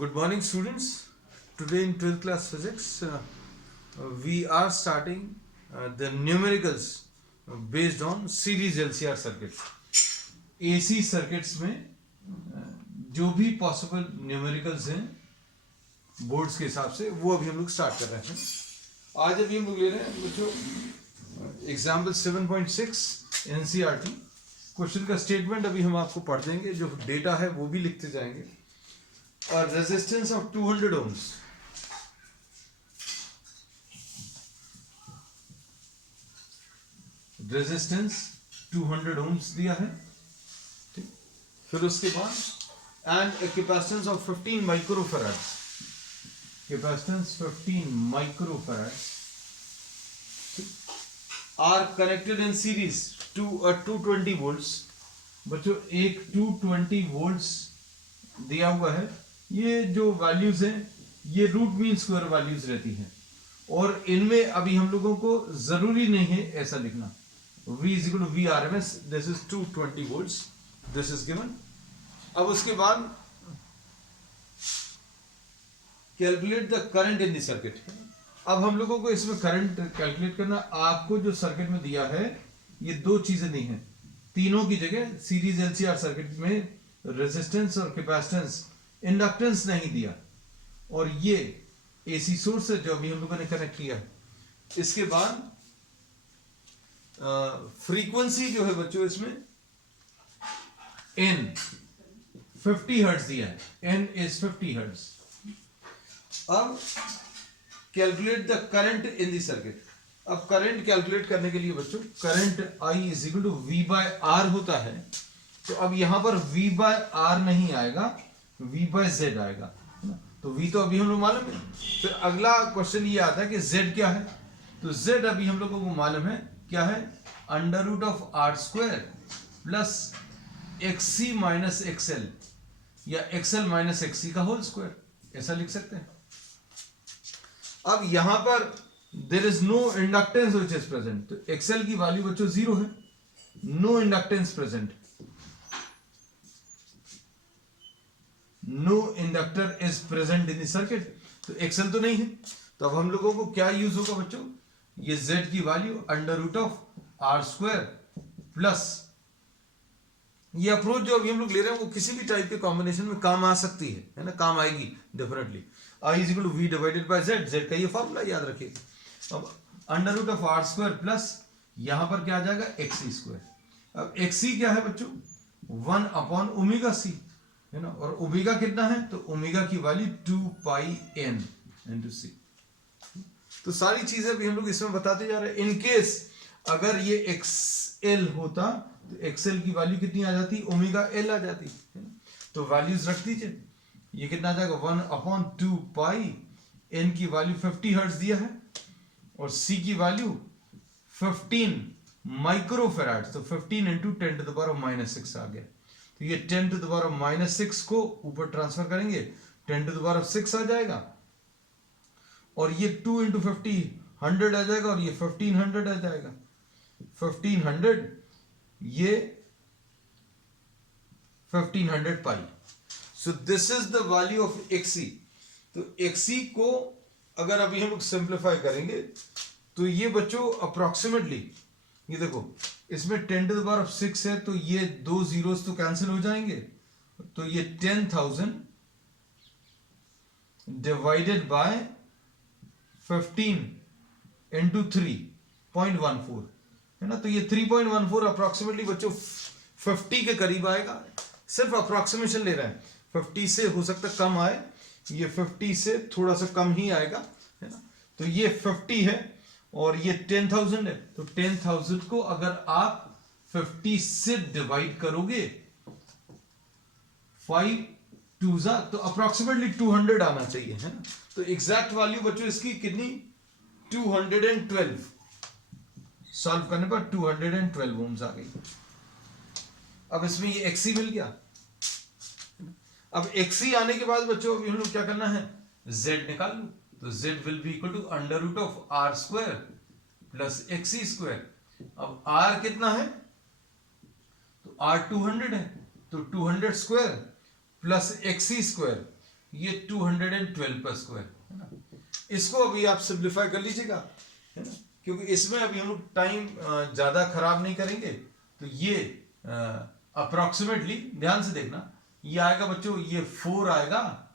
Good morning, students. Today in 12th class physics, we are starting the numericals based on series LCR circuit. AC circuits में जो भी possible numericals हैं boards के हिसाब से वो अभी हम लोग स्टार्ट कर रहे हैं. आज अभी हम लोग ले रहे हैं बच्चों एग्जाम्पल 7.6 NCERT. क्वेश्चन का स्टेटमेंट अभी हम आपको पढ़ देंगे, जो डेटा है वो भी लिखते जाएंगे. और resistance of 200 ohms, resistance 200 ohms दिया है. ठीक, फिर उसके बाद and a capacitance of 15 microfarad, capacitance 15 microfarad are connected in series to 220 volts. बच्चों एक 220 volts दिया हुआ है. ये जो वैल्यूज हैं ये रूट मीन स्क्वायर वैल्यूज रहती हैं और इनमें अभी हम लोगों को जरूरी नहीं है ऐसा लिखना. V is equal to VRMS, this is 220 volts, this is given. अब उसके बाद calculate the current in the circuit. अब हम लोगों को इसमें करंट कैलकुलेट करना. आपको जो सर्किट में दिया है ये दो चीजें दी हैं, तीनों की जगह सीरीज एलसीआर सर्किट में रेजिस्टेंस और कैपेसिटेंस, इंडक्टेंस नहीं दिया. और ये एसी सोर्स है जो अभी हम लोगों ने कनेक्ट किया है. इसके बाद फ्रीक्वेंसी जो है बच्चों इसमें n 50 हर्ट्ज दिया है. n is 50 hertz. अब calculate the current in the circuit. अब करंट कैलकुलेट करने के लिए बच्चों current I is equal to V by R होता है. तो अब यहां पर V by R नहीं आएगा, V by Z आएगा. तो V तो अभी हम लोग मालूम है. फिर अगला क्वेश्चन ये आता है कि Z क्या है. तो Z अभी हम लोगों को मालूम है क्या है, under root of R square plus XC minus XL या XL माइनस XC का होल स्क्वायर, ऐसा लिख सकते हैं. अब यहां पर there is no inductance which is present. तो XL की वैल्यू बच्चों 0 है, no inductance present, no inductor is present in the circuit. तो XL तो नहीं है. तो अब हम लोगों को क्या यूज होगा बच्चों, ये Z की value under root of R square plus, ये अप्रोच जो अभी हम लोग ले रहे हैं वो किसी भी टाइप के कॉम्बिनेशन में काम आ सकती है ना, काम आएगी definitely. I is equal to V divided by Z. Z का ये फॉर्मूला याद रखिए. अब under root of R square plus यहां पर क्या आ जाएगा XC स्क्वायर. अब XC क्या है बच्चों, 1 अपॉन ओमेगा C है ना. और ओमेगा कितना है, तो ओमेगा की वैल्यू 2 पाई n इंटू C. तो सारी चीजें भी हम लोग इसमें बताते जा रहे हैं. इन केस अगर ये XL होता तो XL की वैल्यू कितनी आ जाती, ओमेगा L आ जाती है ना. तो वैल्यूज रख दीजिए. ये कितना आ जाएगा 1 अपॉन 2 पाई, n की वैल्यू 50 हर्ट्ज दिया है और C की वैल्यू 15 माइक्रोफैराड. तो 15 into 10 to the power minus 6 आ गया. तो ये 10 टू द पावर माइनस 6 को ऊपर ट्रांसफर करेंगे, 10 टू द पावर 6 आ जाएगा. और ये 2 इंटू 50 100 आ जाएगा और ये 1500 आ जाएगा. 1500 ये 1500 pi. So this is the value of XC. तो XC को अगर अभी हम लोग सिंप्लीफाई करेंगे तो ये बच्चों अप्रोक्सीमेटली, ये देखो इसमें 10 टू द पावर 6 है तो ये दो जीरोस तो कैंसिल हो जाएंगे. तो ये 10,000 डिवाइडेड बाय 15 इंटू 3.14 है ना. तो ये 3.14 अप्रोक्सीमेटली बच्चों 50 के करीब आएगा. सिर्फ अप्रोक्सीमेशन ले रहे हैं, 50 से हो सकता कम आए, ये 50 से थोड़ा सा कम ही आएगा है ना. तो ये 50 है और ये 10,000 है. तो 10,000 को अगर आप 50 से डिवाइड करोगे 5 2 तो अप्रोक्सीमेटली 200 आना चाहिए है ना. तो एग्जैक्ट वैल्यू बच्चों इसकी कितनी, 212. सॉल्व करने पर 212 ओम्स आ गई. अब इसमें ये XC मिल गया. अब XC आने के बाद बच्चों अभी हम लोग क्या करना है, Z निकाल लो. तो Z will be equal to under root of R square plus XC square. अब R कितना है, तो R 200 है. तो 200 स्क्वायर प्लस XC स्क्वायर ये 212 पर स्क्वायर है ना। इसको अभी आप सिंप्लीफाई कर लीजिएगा, है ना, क्योंकि इसमें अभी हम लोग टाइम ज्यादा खराब नहीं करेंगे। तो ये अप्रोक्सीमेटली ध्यान से देखना, ये आएगा बच्चों, ये 4 आएगा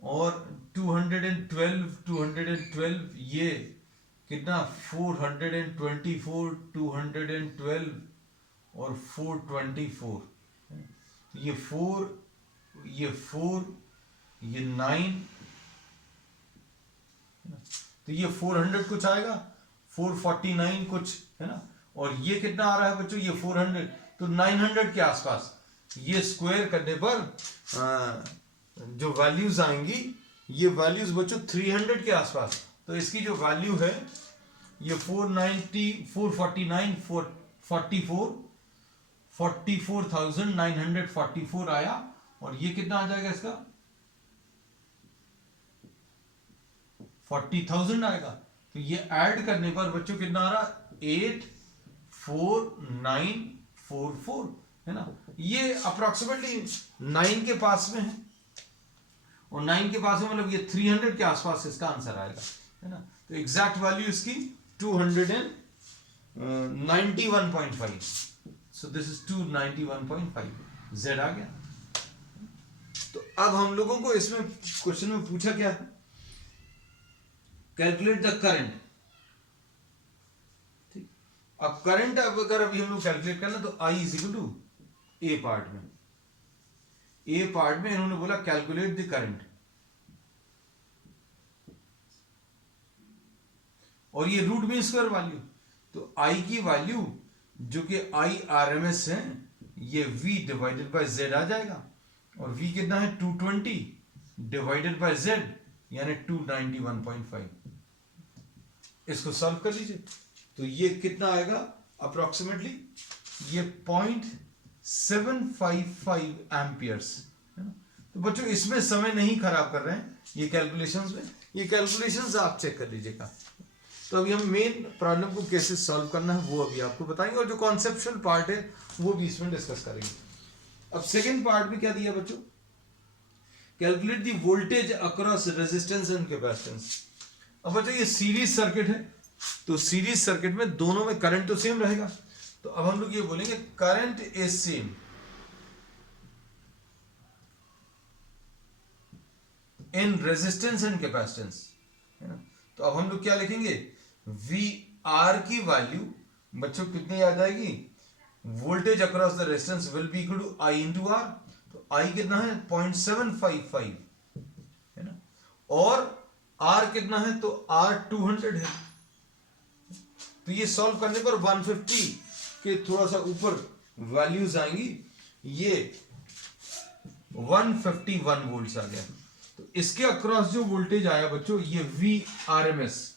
और 212 ये कितना 424, 212 और 424, ये 4 ये 4 ये 9, तो ये 400 कुछ आएगा, 449 कुछ, है ना। और ये कितना आ रहा है बच्चों, ये 400, तो 900 के आसपास। ये स्क्वायर करने पर जो वैल्यूज आएंगी, ये वैल्यूज बच्चों 300 के आसपास। तो इसकी जो वैल्यू है ये 490, 449, 444, 44,944 आया। और ये कितना आ जाएगा इसका 40,000 आएगा। तो ये ऐड करने पर बच्चों कितना आ रहा, 84944, है ना। ये अप्रोक्सीमेटली 9 के पास में है, और 9 के पास में मतलब ये 300 के आसपास इसका आंसर आएगा, है ना। तो एग्जैक्ट वैल्यू इसकी 291.5। सो दिस इज 291.5, Z आ गया। तो अब हम लोगों को इसमें क्वेश्चन में पूछा क्या है, कैलकुलेट द करंट। ठीक, अब करंट अगर अभी हम लोग कैलकुलेट करना तो I is equal to a part में इन्होंने बोला कैलकुलेट द करंट, और ये रूट मीन स्क्वायर वैल्यू। तो I की वैल्यू जो कि IRMS है, ये V डिवाइडेड बाय Z आ जाएगा, और V कितना है 220 डिवाइडेड बाय Z यानी 291.5। इसको सॉल्व कर लीजिए, तो ये कितना आएगा अप्रोक्सीमेटली, ये 0.755 एम्पियर्स, है ना। तो बच्चों इसमें समय नहीं खराब कर रहे हैं, ये कैलकुलेशंस में, ये कैलकुलेशंस आप चेक कर लीजिएगा। तो अभी हम मेन प्रॉब्लम को कैसे सॉल्व करना है वो अभी आपको बताएंगे, और जो कॉन्सेप्चुअल पार्ट है वो भी इसमें डिस्कस करेंगे। अब सेकेंड पार्ट में क्या दिया बच्चों, calculate the voltage across resistance and capacitance. अब बच्चों ये सीरीज सर्किट है, तो सीरीज सर्किट में दोनों में करंट तो सेम रहेगा। तो अब हम लोग ये बोलेंगे current is same in resistance and capacitance, है ना। तो अब हम लोग क्या लिखेंगे, वी आर की वैल्यू बच्चों कितनी आ जाएगी, voltage across the resistance will be equal to I into R. तो आई कितना है 0.755, है ना, और आर कितना है, तो आर 200 है। तो ये सॉल्व करने पर 150 के थोड़ा सा ऊपर वैल्यूज आएंगी, ये 151 वोल्ट्स आ गया। तो इसके अक्रॉस जो वोल्टेज आया बच्चों, ये वी आर एम एस,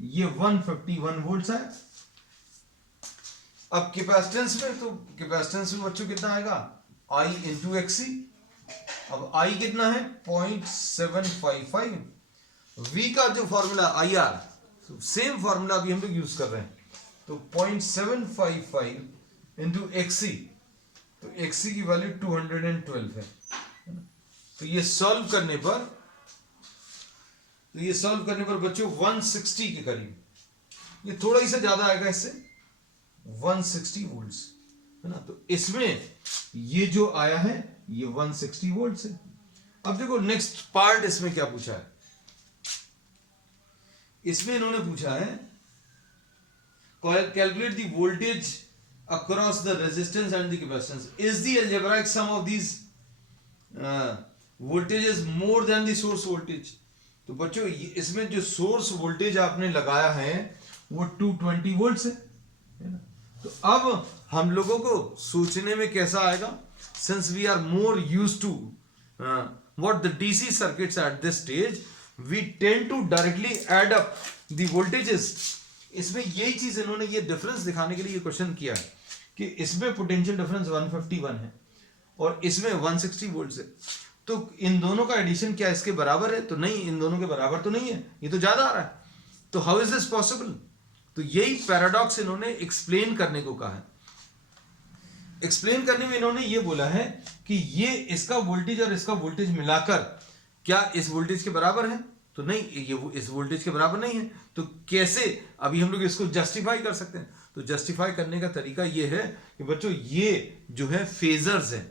ये 151 वोल्ट्स आया। अब कैपेसिटेंस में, तो कैपेसिटेंस में बच्चों कितना आएगा, I इंटू एक्सी। अब I कितना है 0.755, V का जो फॉर्मूला IR, सेम फॉर्मूला अभी हम लोग यूज कर रहे हैं। तो 0.755 इंटू एक्सी, तो एक्सी की वैल्यू 212 है। तो ये सॉल्व करने पर बच्चों 160 के करीब, ये थोड़ा ही सा ज्यादा आएगा इससे, 160 वोल्ट्स, है ना। तो इसमें ये जो आया है ये 160 वोल्ट्स है। अब देखो नेक्स्ट पार्ट इसमें क्या पूछा है, इसमें इन्होंने पूछा है calculate the voltage across the resistance and the capacitance, is the algebraic sum of these voltages more than the source voltage. तो बच्चों इसमें जो सोर्स वोल्टेज आपने लगाया है वो 220 वोल्ट्स है ना। तो अब हम लोगों को सोचने में कैसा आएगा, since we are more used to what the DC circuits at this stage, we tend to directly add up the voltages. इसमें यही चीज इन्होंने ये डिफरेंस दिखाने के लिए ये क्वेश्चन किया है कि इसमें पोटेंशियल डिफरेंस 151 है और इसमें 160 वोल्ट्स है। तो इन दोनों का एडिशन क्या इसके बराबर है, तो नहीं, इन दोनों के बराबर तो नहीं है, ये तो ज्यादा आ रहा है। तो हाउ इज दिस पॉसिबल, तो यही पैराडॉक्स इन्होंने एक्सप्लेन करने को कहा है। एक्सप्लेन करने में इन्होंने ये बोला है कि ये इसका वोल्टेज और इसका वोल्टेज मिलाकर क्या इस वोल्टेज के बराबर है, तो नहीं, ये इस वोल्टेज के बराबर नहीं है। तो कैसे अभी हम लोग इसको जस्टिफाई कर सकते हैं? तो जस्टिफाई करने का तरीका ये है कि बच्चों ये जो है फेजर्स हैं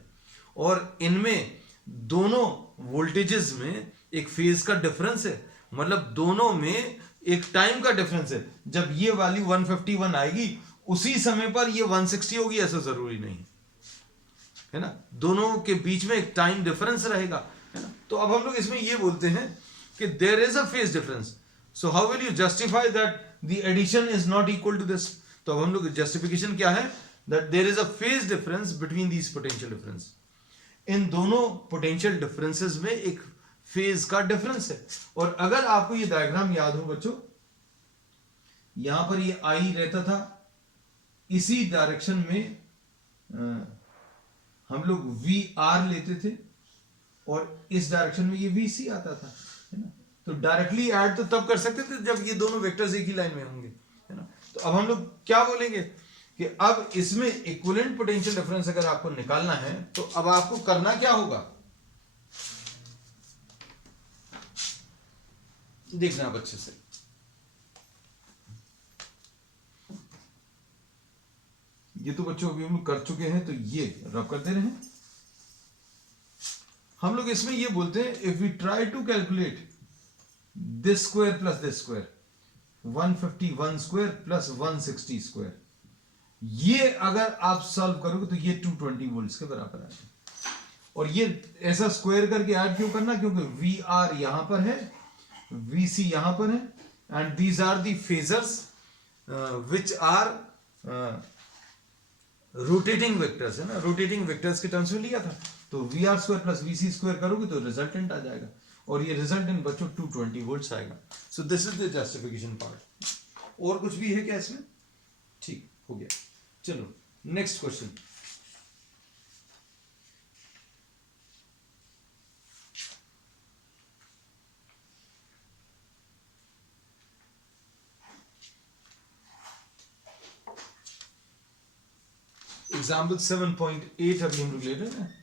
और इनमें दोनों वोल्टेजेस में एक फेज का डिफरेंस है, मतलब दोनों में एक टाइम का डिफरेंस है। जब ये वैल्यू 151 आएगी उसी समय पर ये 160 होगी, ऐसा जरूरी नहीं है ना, दोनों के बीच में एक टाइम डिफरेंस रहेगा, है ना। तो अब हम लोग इसमें ये बोलते हैं कि there is a phase difference, so how will you justify that the addition is not equal to this? तो अब हम लोग जस्टिफिकेशन क्या है, that there is a phase difference between these potential difference. इन दोनों पोटेंशियल डिफरेंसेस में एक फेज का डिफरेंस है। और अगर आपको ये डायग्राम याद हो बच्चों, यहां पर ये आई रहता था, इसी डायरेक्शन में हम लोग वी आर लेते थे और इस डायरेक्शन में ये वी सी आता था, है ना। तो डायरेक्टली ऐड तो तब कर सकते थे जब ये दोनों वेक्टर्स एक ही लाइन में होंगे, है ना। तो अब हम लोग क्या बोलेंगे कि अब इसमें इक्विवेलेंट पोटेंशियल डिफरेंस अगर आपको निकालना है तो अब आपको करना क्या होगा, देखना आप अच्छे से। ये तो बच्चों अभी हम लोग कर चुके हैं, तो ये रब कर दे रहे हैं। हम लोग इसमें ये बोलते हैं if we try to calculate this square plus this square, 151 square plus 160 square, ये अगर आप सॉल्व करोगे तो ये 220 वोल्ट्स के बराबर आएगा। और ये ऐसा स्क्वायर करके ऐड क्यों करना, क्योंकि वी आर यहां पर है, वी सी यहां पर है, and these are the phasors which are rotating vectors, है ना। रोटेटिंग वेक्टर्स के टर्म्स में लिया था, तो V R square plus V C square करोगे तो रिजल्टेंट आ जाएगा, और ये रिजल्टेंट बच्चों 220 वोल्ट्स आएगा। सो this is the justification part. और कुछ भी है क्या इसमें? ठीक हो गया, चलो नेक्स्ट क्वेश्चन। एग्जाम्पल 7.8 अभी हम लोग ले रहे हैं।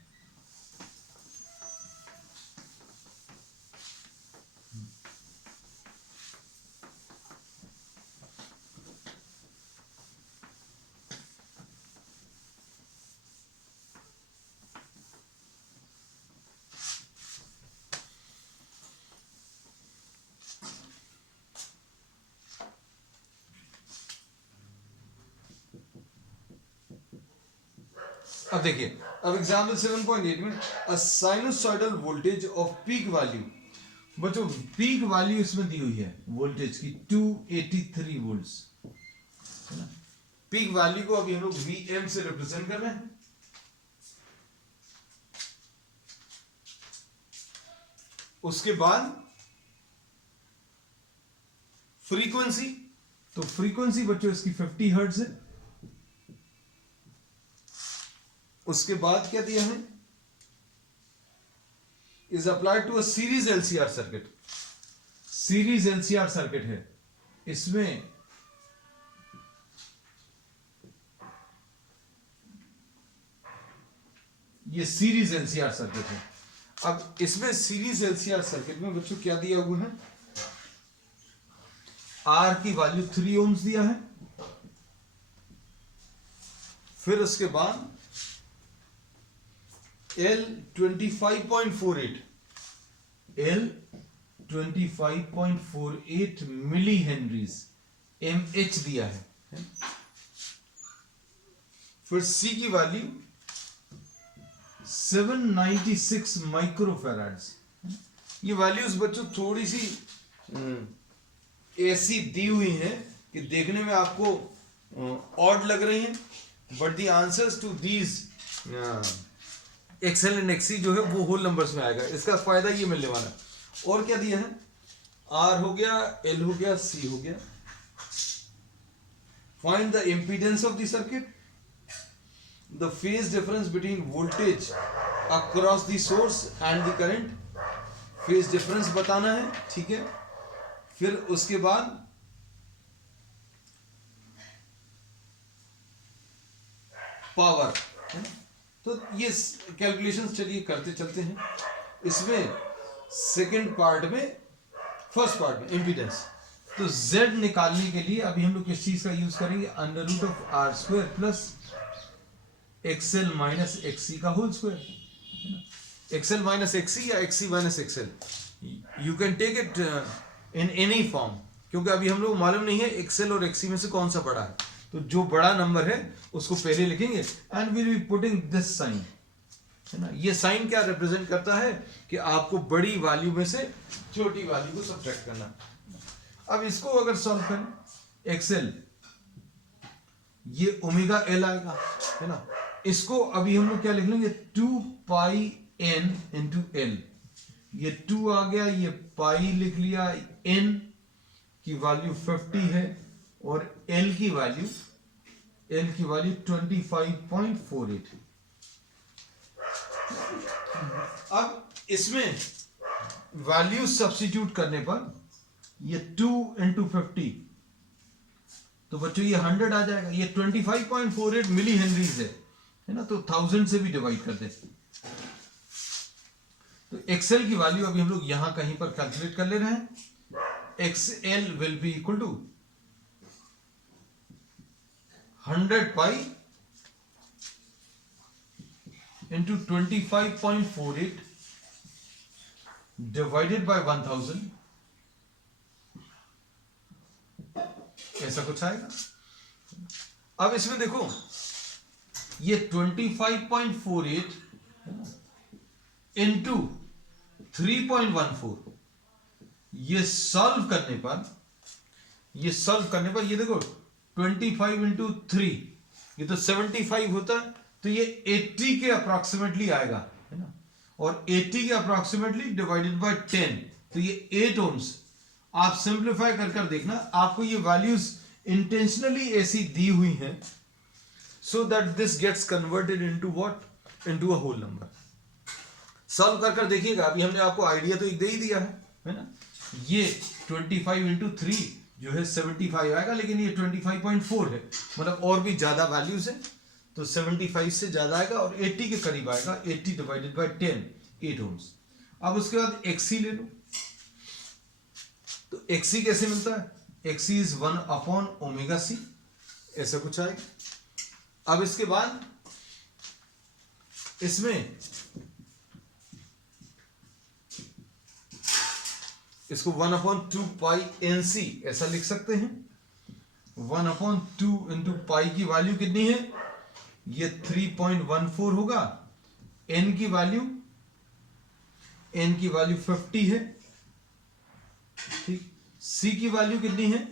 अब देखिए, अब एग्जाम्पल 7.8 में a sinusoidal voltage of peak value, बच्चों पीक वैल्यू इसमें दी हुई है वोल्टेज की 283 वोल्ट्स, है ना। पीक वैल्यू को अभी हम लोग Vm से रिप्रेजेंट कर रहे हैं। उसके बाद फ्रीक्वेंसी, तो फ्रीक्वेंसी बच्चों इसकी 50 हर्ट्ज है। उसके बाद क्या दिया है, is applied to a series LCR circuit. Series LCR circuit है, इसमें ये सीरीज एलसीआर सर्किट है। अब इसमें सीरीज एलसीआर सर्किट में बच्चों क्या दिया हुआ है, आर की वैल्यू 3 ओम्स दिया है, फिर उसके बाद L 25.48 L 25.48 मिली हेनरीज MH दिया है। फिर C की वैल्यू 796 माइक्रोफैराड्स। ये वैल्यूज बच्चों थोड़ी सी ऐसी दी हुई हैं कि देखने में आपको ऑड लग रही हैं, but the answers to these XL and XC जो है वो होल नंबर्स में आएगा। इसका फायदा ये मिलने वाला है। और क्या दिया है, आर हो गया, एल हो गया, सी हो गया। Find the impedance of the circuit, the phase difference between voltage across the source and the current, phase difference बताना है, ठीक है। फिर उसके बाद पावर, तो ये कैलकुलेशंस चलिए करते चलते हैं। इसमें सेकंड पार्ट में, फर्स्ट पार्ट में इम्पीडेंस, तो z निकालने के लिए अभी हम लोग किस चीज का यूज करेंगे, under root of R square plus XL minus XC का whole square. XL minus XC या XC minus XL, you can take it in any form, क्योंकि अभी हम लोग मालूम नहीं है एक्सएल और एक्सी में से कौन सा बड़ा है, तो जो बड़ा नंबर है उसको पहले लिखेंगे and will be putting this sign, है ना। ये साइन क्या रिप्रेजेंट करता है कि आपको बड़ी वैल्यू में से छोटी वैल्यू को सब्ट्रैक्ट करना। अब इसको अगर सॉल्व करें, एक्सएल ये ओमेगा एल आएगा, है ना। इसको अभी हम लोग क्या लिख लेंगे, 2 पाई एन इंटू एल, ये 2 आ गया, ये पाई लिख लिया, एन की वैल्यू 50 है और एल की वैल्यू 25.48। अब इसमें वैल्यू सब्स्टिट्यूट करने पर ये 2 इंटू 50, तो बच्चों ये 100 आ जाएगा, ये 25.48 मिली हेनरीज है ना, तो 1000 से भी डिवाइड कर दे। तो एक्सएल की वैल्यू अभी हम लोग यहां कहीं पर कैलकुलेट कर ले रहे हैं, XL will be equal to 100 pi into 25.48 divided by 1000, ऐसा कुछ आएगा। अब इसमें देखो ये 25.48 इंटू 3.14, ये सॉल्व करने पर ये देखो 25 इंटू 3, ये तो 75 होता है, तो ये 80 के अप्रॉक्सीमेटली आएगा, है ना। और 80 के अप्रॉक्सीमेटली डिवाइडेड बाय 10, तो ये 8 ओम्स। आप सिंप्लीफाई कर देखना, आपको ये वैल्यूज इंटेंशनली ऐसी दी हुई हैं so that this gets converted into what, into a whole number. Solve कर देखिएगा, अभी हमने आपको आइडिया तो एक दे ही दिया है ना। ये 25 इंटू 3 जो है 75 आएगा, लेकिन ये 25.4 है, मतलब और भी ज्यादा वैल्यूज है, तो 75 से ज्यादा आएगा और 80 के करीब आएगा, 80 डिवाइडेड बाय 10, 8 ओम्स। अब उसके बाद एक्सी ले लो, तो एक्सी कैसे मिलता है, XC is 1 upon omega C, ऐसा कुछ आएगा। अब इसके बाद इसमें इसको 1 अपॉन 2 पाई एन सी ऐसा लिख सकते हैं। 1 अपॉन 2 इंटू पाई की वैल्यू कितनी है, ये 3.14 होगा, एन की वैल्यू 50 है, ठीक। सी की वैल्यू कितनी है,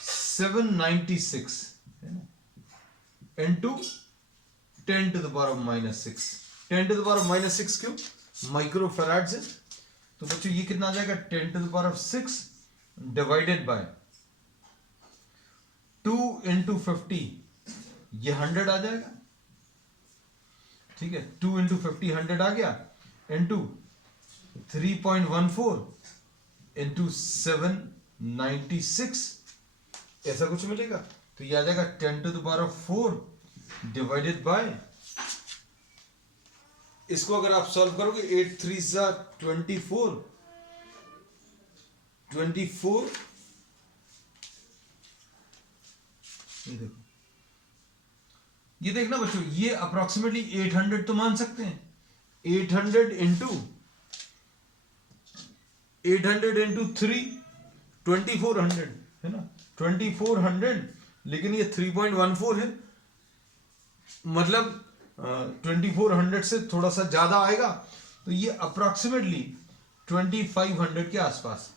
796 है ना, into 10 to the power of -6। 10 to the power of -6 क्यों, माइक्रो फैराड्स है, तो बच्चों ये कितना आ जाएगा, 10 to the power of 6 divided by 2 into 50, ये 100 आ जाएगा, ठीक है। 2 इंटू 50 100 आ गया, इंटू 3.14 इंटू 796, ऐसा कुछ मिलेगा। तो ये आ जाएगा 10 to the power of 4 divided by, इसको अगर आप सॉल्व करोगे 8 3 सा 24, ये देखना बच्चों, ये अप्रोक्सीमेटली 800 तो मान सकते हैं, 800 इंटू 3 2400 है ना, 2400, लेकिन ये 3.14 है, मतलब 2400 से थोड़ा सा ज्यादा आएगा, तो ये अप्रोक्सीमेटली 2500 के आसपास।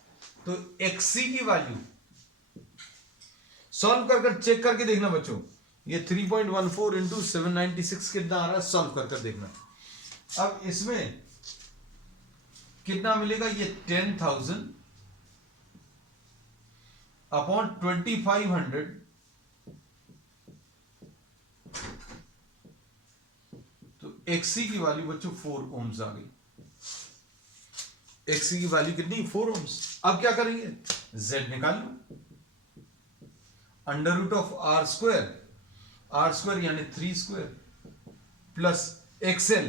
तो एक्सी की वैल्यू सॉल्व कर चेक करके देखना बच्चों, ये 3.14 इंटू 796 कितना आ रहा है, सॉल्व कर देखना। अब इसमें कितना मिलेगा, ये 10,000 अपॉन 2500, तो एक्सी की वैल्यू बच्चों 4 ओम्स आ गई। एक्सी की वैल्यू कितनी, 4 ओम्स। अब क्या करेंगे, z निकाल लो, under root of R square यानी 3 स्क्वायर प्लस एक्सएल,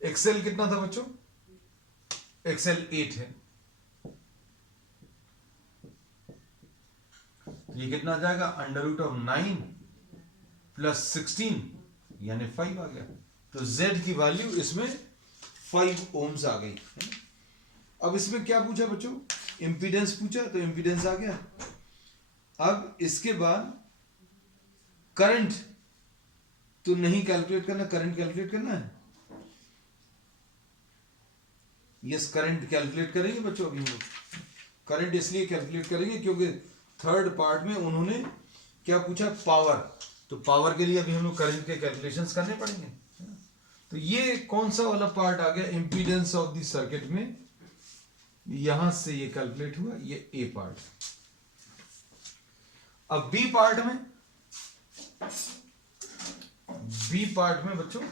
एक्सएल कितना था बच्चों, एक्सएल 8 है, ये कितना आ जाएगा, अंडर रूट ऑफ 9 प्लस 16 यानी 5 आ गया। तो Z की वैल्यू इसमें 5 ओम्स आ गई। अब इसमें क्या पूछा बच्चों, इंपीडेंस पूछा, तो इंपीडेंस आ गया। अब इसके बाद करंट तो नहीं कैलकुलेट करना, करंट कैलकुलेट करना है, यस करंट कैलकुलेट करेंगे बच्चों। अभी हम लोग करंट इसलिए कैलकुलेट करेंगे क्योंकि थर्ड पार्ट में उन्होंने क्या पूछा, पावर, तो पावर के लिए अभी हम लोग करंट के कैलकुलेशंस करने पड़ेंगे। तो ये कौन सा वाला पार्ट आ गया, इंपीडेंस ऑफ द सर्किट में, यहां से ये कैलकुलेट हुआ, ये ए पार्ट। अब बी पार्ट में, बी पार्ट में बच्चों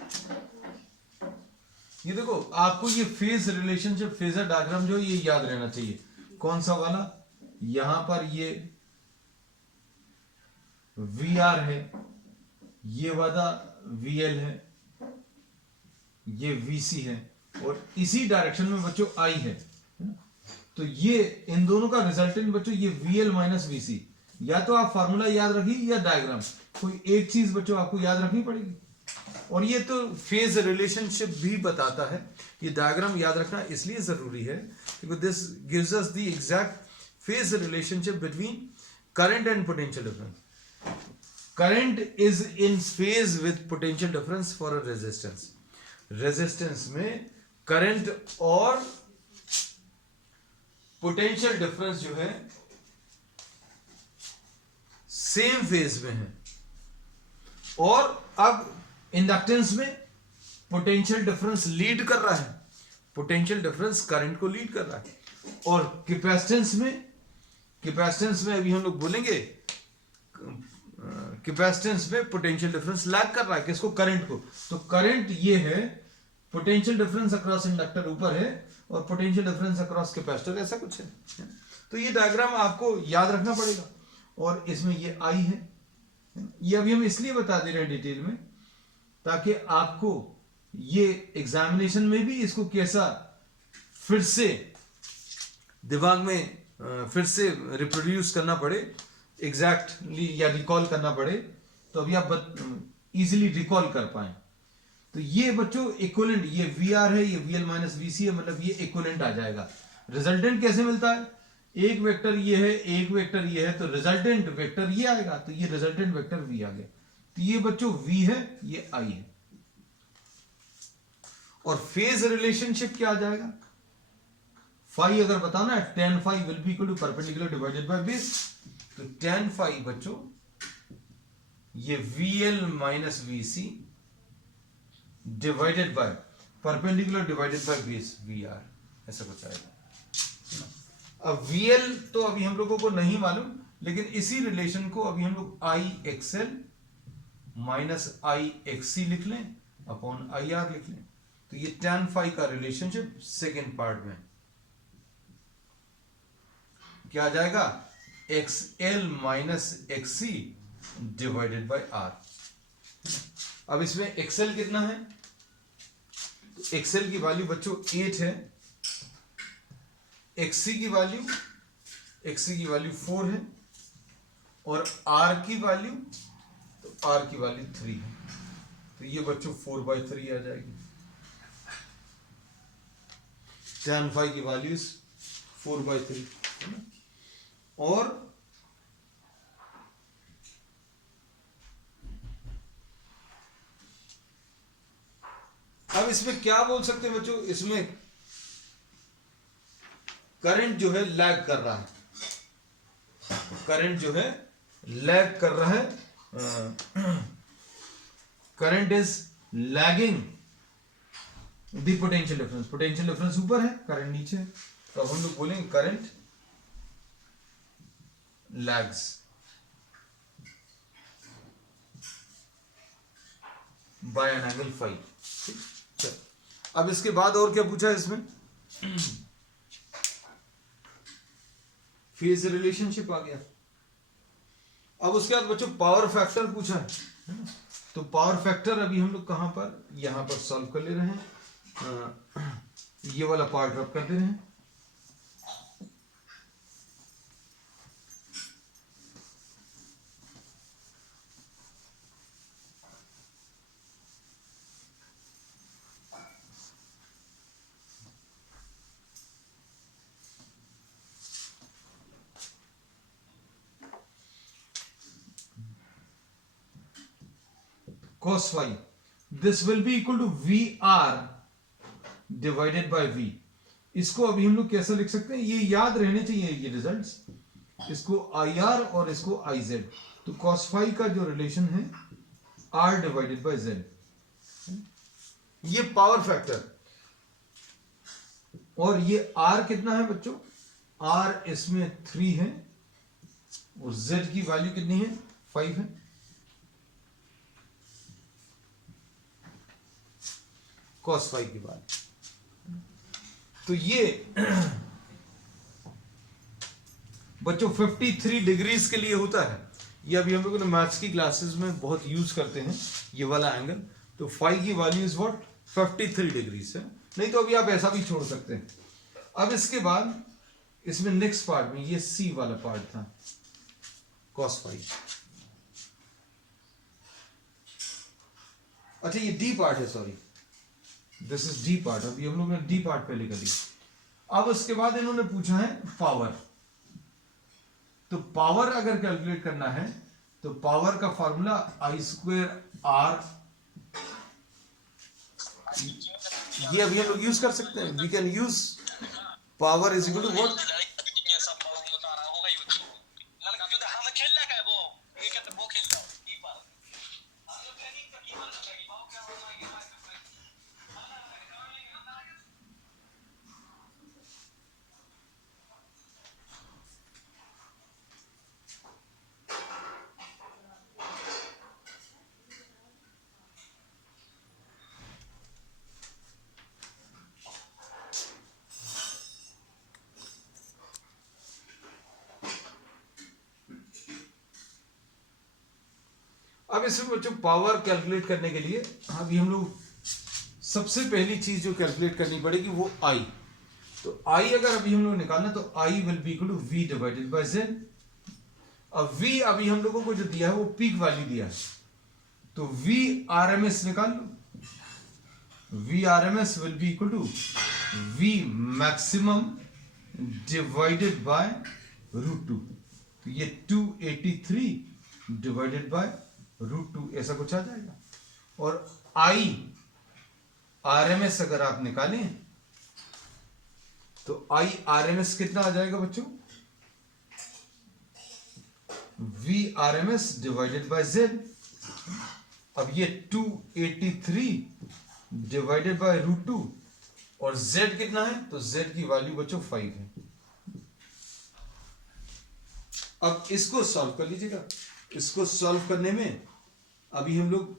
ये देखो, आपको ये फेज रिलेशनशिप, फेजर डायग्राम जो ये याद रहना चाहिए। कौन सा वाला, यहां पर ये VR है, ये वाला VL है, ये VC है, और इसी डायरेक्शन में बच्चों I है। तो ये इन दोनों का रिजल्टेंट बच्चों ये VL माइनस VC। या तो आप फार्मूला याद रखिए या डायग्राम, कोई एक चीज बच्चों आपको याद रखनी पड़ेगी। और ये तो फेज रिलेशनशिप भी बताता है, ये डायग्राम याद रखना इसलिए जरूरी है क्योंकि this gives us the exact phase relationship between current and potential difference. Current is in phase with potential difference for a resistance. Resistance में करंट और पोटेंशियल डिफरेंस जो है सेम फेज में है। और अब इंडक्टेंस में पोटेंशियल डिफरेंस लीड कर रहा है, पोटेंशियल डिफरेंस करंट को लीड कर रहा है। और कैपेसिटेंस में अभी हम लोग बोलेंगे, कैपेसिटेंस में पोटेंशियल डिफरेंस लैग कर रहा है, किसको, करंट को। तो करंट ये है, पोटेंशियल डिफरेंस अक्रॉस इंडक्टर ऊपर है और पोटेंशियल डिफरेंस अक्रॉस कैपेसिटर ऐसा कुछ है। तो ये डायग्राम आपको याद रखना पड़ेगा। और इसमें ये I है, ये अभी हम इसलिए बता दे रहे हैं डिटेल में ताकि आपको ये एग्जामिनेशन में भी इसको कैसा फिर से दिमाग में फिर से रिप्रोड्यूस करना पड़े, एग्जैक्टली या रिकॉल करना पड़े, तो अभी आप इजीली रिकॉल कर पाए। तो ये बच्चों इक्विवेलेंट, ये VR है, ये VL माइनस VC है, मतलब ये इक्विवेलेंट आ जाएगा। रिजल्टेंट कैसे मिलता है, एक वेक्टर ये है, एक वेक्टर ये है, तो रिजल्टेंट वेक्टर ये आएगा, तो ये रिजल्टेंट वेक्टर V आ गया। तो ये बच्चों V है, ये I है। और फेज रिलेशनशिप क्या आ जाएगा, फाई अगर बताना है, tan phi will be equal to perpendicular divided by base. तो tan phi बच्चों ये VL minus VC divided by perpendicular divided by base VR, ऐसा कुछ आएगा। अब VL तो अभी हम लोगों को नहीं मालूम, लेकिन इसी रिलेशन को अभी हम लोग IXL माइनस IXC लिख लें अपॉन IR लिख लें। तो ये tan phi का रिलेशनशिप सेकेंड पार्ट में क्या आ जाएगा, XL minus XC divided by R। अब इसमें XL कितना है, तो XL की वैल्यू बच्चों 8 है, XC की वैल्यू 4 है, और R की वैल्यू, तो R की वैल्यू 3 है। तो ये बच्चों 4/3 आ जाएगी। tan phi की वैल्यूज 4/3 है ना। और अब इसमें क्या बोल सकते हैं बच्चों, इसमें करंट जो है लैग कर रहा है, करंट जो है लैग कर रहा है, current is lagging the potential difference. Potential difference ऊपर है, करंट नीचे है, तो अब हम लोग बोलेंगे current lags by an angle phi. अब इसके बाद और क्या पूछा है इसमें, फेज रिलेशनशिप आ गया। अब उसके बाद बच्चों पावर फैक्टर पूछा है। तो पावर फैक्टर अभी हम लोग कहां पर, यहां पर सॉल्व कर ले रहे हैं। ये वाला पार्ट रब कर दे रहे हैं। cos phi, this will be equal to VR divided by V। इसको अभी हम लोग कैसे लिख सकते हैं, ये याद रहने चाहिए ये रिजल्ट्स, इसको IR और इसको IZ। तो cos phi का जो रिलेशन है R डिवाइडेड बाय Z, ये पावर फैक्टर, और ये R कितना है बच्चों, R इसमें 3 है और Z की वैल्यू कितनी है, 5 है। cos phi की बात, तो ये बच्चों 53 डिग्रीज के लिए होता है। ये अभी हम लोगों ने मैथ्स की क्लासेस में बहुत यूज करते हैं ये वाला एंगल। तो फाई की वैल्यू इज व्हाट, 53 डिग्रीज है। नहीं तो अभी आप ऐसा भी छोड़ सकते हैं। अब इसके बाद इसमें नेक्स्ट पार्ट में ये सी वाला पार्ट था cos phi। अच्छा ये डी पार्ट है, sorry this is D part. अभी हम लोग ने डी पार्ट पहले कर लिया। अब उसके बाद इन्होंने पूछा है पावर। तो पावर अगर कैलकुलेट करना है तो पावर का फॉर्मूला I² R, ये अभी हम लोग यूज कर सकते हैं। We can use power is equal to what, अब इसमें बच्चों पावर कैलकुलेट करने के लिए अभी हम लोग सबसे पहली चीज जो कैलकुलेट करनी पड़ेगी वो I। तो I अगर अभी हम लोग निकालना तो I will be equal to V divided by Z। अब V अभी हम लोगों को जो दिया है वो पीक वैल्यू दिया है, तो V RMS निकाल लो। V RMS will be equal to V maximum divided by √2। तो ये 283 डिवाइडेड बाय √2 ऐसा कुछ आ जाएगा। और I RMS अगर आप निकालें तो I RMS कितना आ जाएगा बच्चों, V RMS divided by Z। अब ये 283 डिवाइडेड बाय √2 और Z कितना है, तो Z की वैल्यू बच्चों 5 है। अब इसको सॉल्व कर लीजिएगा। इसको सॉल्व करने में अभी हम लोग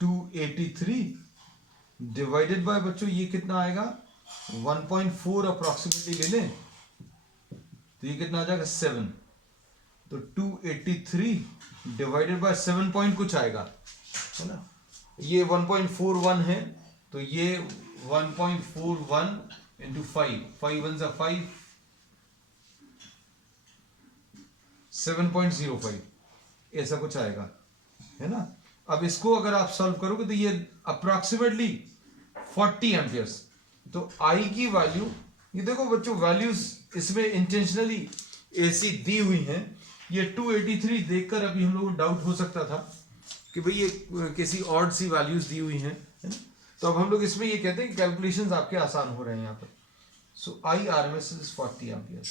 टू 83 डिवाइडेड बाय बच्चों ये कितना आएगा 1.4 अप्रोक्सीमेटली ले लें तो ये कितना आ जाएगा 7। तो 283 डिवाइडेड बाय 7 पॉइंट कुछ आएगा, है ना। ये 1.41 है तो ये 1.41 इंटू 5 1 जा 5, 7.05 ऐसा कुछ आएगा, है ना। अब इसको अगर आप सॉल्व करोगे तो ये अप्रोक्सीमेटली 40 एम्पियर्स। तो I की वैल्यू, ये देखो बच्चों वैल्यूज इसमें इंटेंशनली ऐसी दी हुई हैं। ये 283 देखकर अभी हम लोगों को डाउट हो सकता था कि भाई ये किसी ऑड सी वैल्यूज दी हुई हैं, है ना। तो अब हम लोग इसमें ये कहते हैं कि कैलकुलेशंस आपके आसान हो रहे हैं यहाँ पर। सो I RMS इज 40 एम्पियर्स।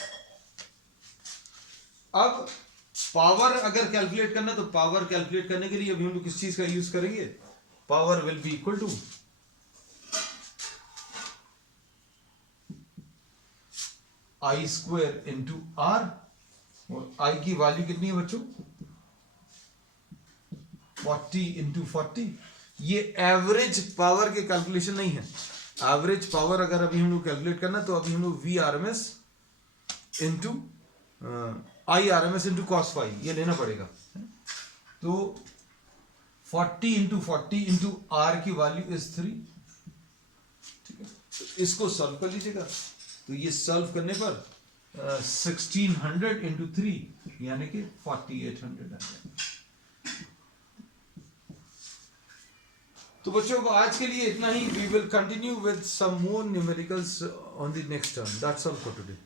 अब पावर अगर कैलकुलेट करना तो पावर कैलकुलेट करने के लिए अभी हम लोग किस चीज का यूज करेंगे, power will be equal to I² into R। और I की वैल्यू कितनी है बच्चों 40 इंटू 40। ये एवरेज पावर के कैलकुलेशन नहीं है। एवरेज पावर अगर अभी हम लोग कैलकुलेट करना तो अभी हम लोग V RMS into I R M S into cos phi, ये लेना पड़ेगा। तो 40 इंटू 40 इंटू आर की वैल्यू इज 3, ठीक है। तो इसको सॉल्व कर लीजिएगा, तो ये सॉल्व करने पर 1600 इंटू 3 यानी कि 4800 आ जाएगा। तो बच्चों को आज के लिए इतना ही। We will continue with some more numericals on the next term. That's all for today.